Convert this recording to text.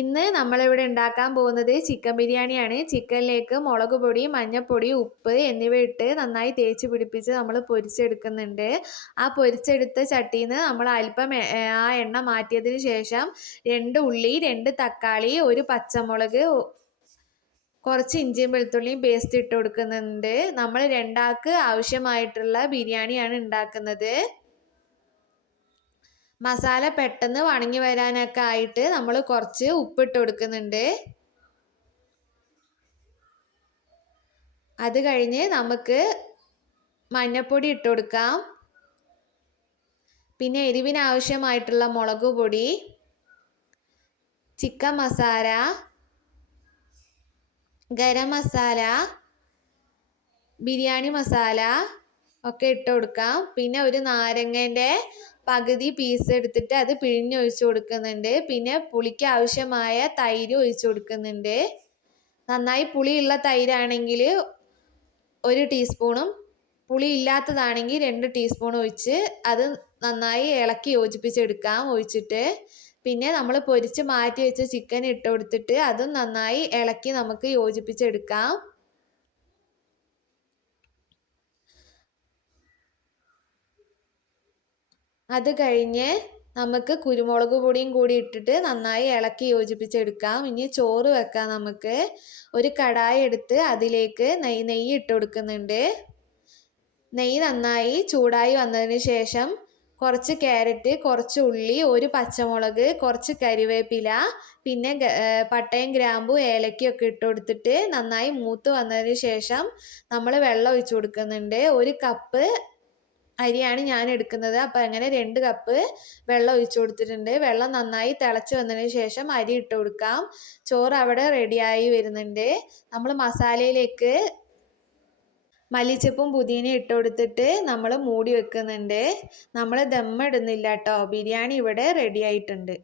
ഇന്ന് നമ്മളിവിടെ ഉണ്ടാക്കാൻ പോകുന്നത് ചിക്കൻ ബിരിയാണിയാണ്. ചിക്കനിലേക്ക് മുളക് പൊടി, മഞ്ഞൾപ്പൊടി, ഉപ്പ് എന്നിവ ഇട്ട് നന്നായി തേച്ച് പിടിപ്പിച്ച് നമ്മൾ പൊരിച്ചെടുക്കുന്നുണ്ട്. ആ പൊരിച്ചെടുത്ത ചട്ടിയിൽ നിന്ന് നമ്മൾ അല്പം ആ എണ്ണ മാറ്റിയതിന് ശേഷം 2 ഉള്ളി, 2 തക്കാളി, 1 പച്ചമുളക്, കുറച്ച് ഇഞ്ചിയും വെളുത്തുള്ളിയും പേസ്റ്റ് ഇട്ട് കൊടുക്കുന്നുണ്ട്. നമ്മൾ 2 ആൾക്ക് ആവശ്യമായിട്ടുള്ള ബിരിയാണിയാണ് ഉണ്ടാക്കുന്നത്. മസാല പെട്ടെന്ന് വണങ്ങി വരാനൊക്കെ ആയിട്ട് നമ്മൾ കുറച്ച് ഉപ്പിട്ട് കൊടുക്കുന്നുണ്ട്. അത് കഴിഞ്ഞ് നമുക്ക് മഞ്ഞൾപ്പൊടി ഇട്ട് കൊടുക്കാം. പിന്നെ എരിവിന് ആവശ്യമായിട്ടുള്ള മുളക് പൊടി, ചിക്കൻ മസാല, ഗരം മസാല, ബിരിയാണി മസാല ഒക്കെ ഇട്ട് കൊടുക്കാം. പിന്നെ ഒരു നാരങ്ങേൻ്റെ പകുതി പീസ് എടുത്തിട്ട് അത് പിഴിഞ്ഞൊഴിച്ച് കൊടുക്കുന്നുണ്ട്. പിന്നെ പുളിക്ക് ആവശ്യമായ തൈര് ഒഴിച്ച് കൊടുക്കുന്നുണ്ട്. നന്നായി പുളിയുള്ള തൈരാണെങ്കിൽ 1 ടീസ്പൂണും പുളി ഇല്ലാത്തതാണെങ്കിൽ 2 ടീസ്പൂൺ ഒഴിച്ച് അത് നന്നായി ഇളക്കി യോജിപ്പിച്ചെടുക്കാം ഒഴിച്ചിട്ട്. പിന്നെ നമ്മൾ പൊരിച്ച് മാറ്റി വെച്ച ചിക്കൻ ഇട്ട് കൊടുത്തിട്ട് അതും നന്നായി ഇളക്കി നമുക്ക് യോജിപ്പിച്ചെടുക്കാം. അത് കഴിഞ്ഞ് നമുക്ക് കുരുമുളക് പൊടിയും കൂടി ഇട്ടിട്ട് നന്നായി ഇളക്കി യോജിപ്പിച്ചെടുക്കാം. ഇനി ചോറ് വെക്കാം. നമുക്ക് ഒരു കടായി എടുത്ത് അതിലേക്ക് നെയ്യ് ഇട്ട് കൊടുക്കുന്നുണ്ട്. നെയ്യ് നന്നായി ചൂടായി വന്നതിന് ശേഷം കുറച്ച് ക്യാരറ്റ്, കുറച്ച് ഉള്ളി, 1 പച്ചമുളക്, കുറച്ച് കരിവേപ്പില, പിന്നെ പട്ടയും ഗ്രാമ്പും ഏലക്കയൊക്കെ ഇട്ട് കൊടുത്തിട്ട് നന്നായി മൂത്ത് വന്നതിന് ശേഷം നമ്മൾ വെള്ളം ഒഴിച്ച് കൊടുക്കുന്നുണ്ട്. 1 കപ്പ് അരിയാണ് ഞാൻ എടുക്കുന്നത്. അപ്പോൾ അങ്ങനെ 2 കപ്പ് വെള്ളം ഒഴിച്ചു കൊടുത്തിട്ടുണ്ട്. വെള്ളം നന്നായി തിളച്ച് വന്നതിന് ശേഷം അരി ഇട്ട് കൊടുക്കാം. ചോറ് അവിടെ റെഡിയായി വരുന്നുണ്ട്. നമ്മൾ മസാലയിലേക്ക് മല്ലിച്ചപ്പും പുതിനയും ഇട്ട് കൊടുത്തിട്ട് നമ്മൾ മൂടി വെക്കുന്നുണ്ട്. നമ്മൾ ദമ്മിടുന്നില്ല കേട്ടോ. ബിരിയാണി ഇവിടെ റെഡി ആയിട്ടുണ്ട്.